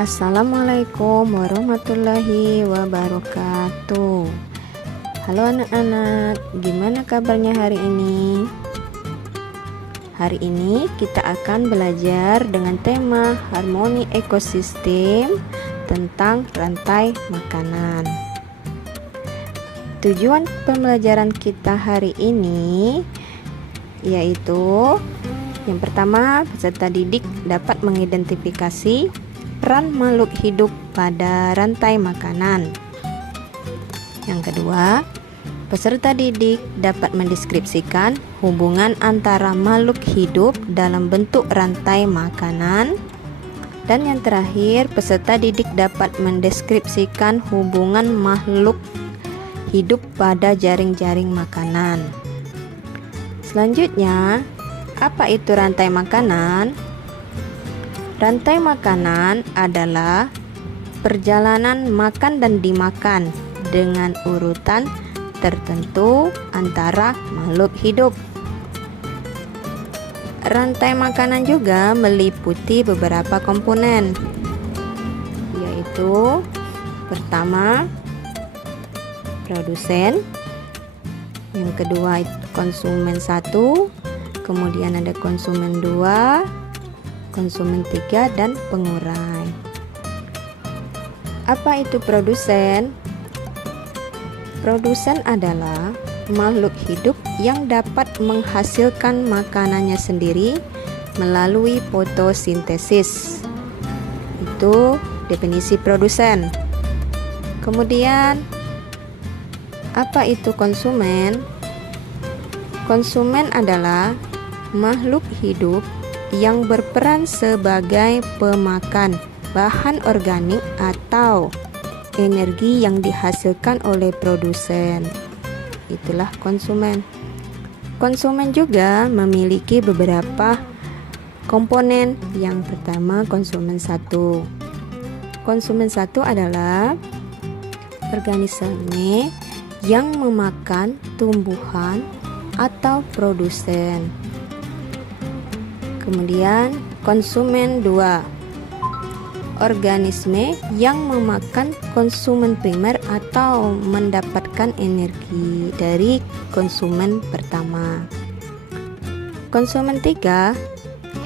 Assalamualaikum warahmatullahi wabarakatuh. Halo anak-anak, gimana kabarnya hari ini? Hari ini kita akan belajar dengan tema harmoni ekosistem tentang rantai makanan. Tujuan pembelajaran kita hari ini yaitu yang pertama, peserta didik dapat mengidentifikasi peran makhluk hidup pada rantai makanan. Yang kedua, peserta didik dapat mendeskripsikan hubungan antara makhluk hidup dalam bentuk rantai makanan. Dan yang terakhir, peserta didik dapat mendeskripsikan hubungan makhluk hidup pada jaring-jaring makanan. Selanjutnya, apa itu rantai makanan? Rantai makanan adalah perjalanan makan dan dimakan dengan urutan tertentu antara makhluk hidup. Rantai makanan juga meliputi beberapa komponen, yaitu pertama, produsen, yang kedua konsumen 1, kemudian ada konsumen 2, konsumen 3, dan pengurai. Apa itu produsen? Produsen adalah makhluk hidup yang dapat menghasilkan makanannya sendiri melalui fotosintesis. Itu definisi produsen. Kemudian, apa itu konsumen? Konsumen adalah makhluk hidup yang berperan sebagai pemakan bahan organik atau energi yang dihasilkan oleh produsen. Itulah konsumen. Konsumen juga memiliki beberapa komponen. Yang pertama, konsumen 1. Konsumen 1 adalah organisme yang memakan tumbuhan atau produsen. Kemudian konsumen 2, organisme yang memakan konsumen primer atau mendapatkan energi dari konsumen pertama. Konsumen 3,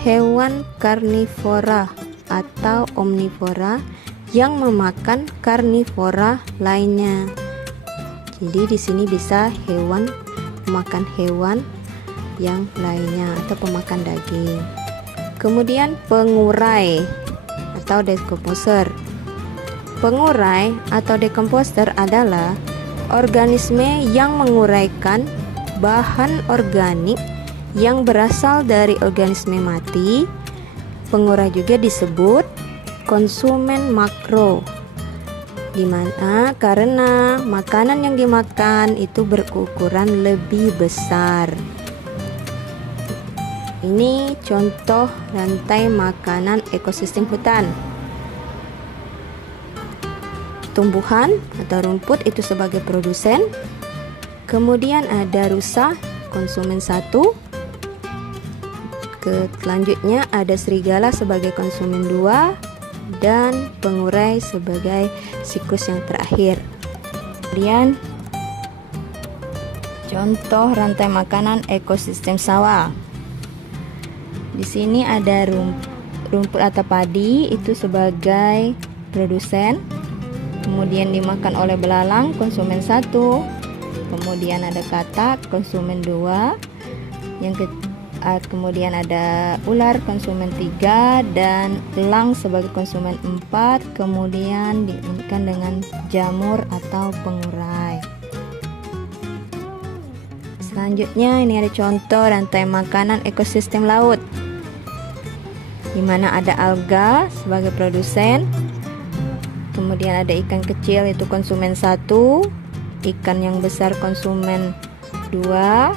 hewan karnivora atau omnivora yang memakan karnivora lainnya. Jadi di sini bisa hewan memakan hewan yang lainnya atau pemakan daging. Kemudian pengurai atau decomposer. Pengurai atau decomposer adalah organisme yang menguraikan bahan organik yang berasal dari organisme mati. Pengurai juga disebut konsumen makro, di mana karena makanan yang dimakan itu berukuran lebih besar. Ini contoh rantai makanan ekosistem hutan. Tumbuhan atau rumput itu sebagai produsen. Kemudian ada rusa, konsumen 1. Selanjutnya ada serigala sebagai konsumen 2. Dan pengurai sebagai siklus yang terakhir. Kemudian contoh rantai makanan ekosistem sawah. Di sini ada rumput atau padi itu sebagai produsen, kemudian dimakan oleh belalang, konsumen 1, kemudian ada katak, konsumen 2, kemudian ada ular, konsumen 3, dan elang sebagai konsumen 4, kemudian dilanjutkan dengan jamur atau pengurai. Selanjutnya ini ada contoh rantai makanan ekosistem laut, di mana ada alga sebagai produsen, kemudian ada ikan kecil itu konsumen 1, ikan yang besar konsumen 2,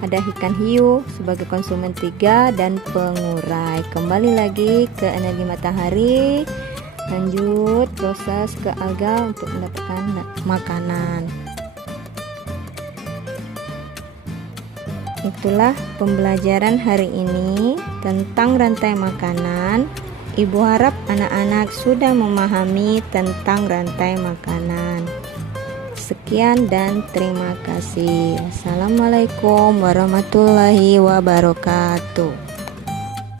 ada ikan hiu sebagai konsumen 3, dan pengurai. Kembali lagi ke energi matahari, lanjut proses ke alga untuk mendapatkan makanan. Itulah pembelajaran hari ini tentang rantai makanan. Ibu harap anak-anak sudah memahami tentang rantai makanan. Sekian dan terima kasih. Assalamualaikum warahmatullahi wabarakatuh.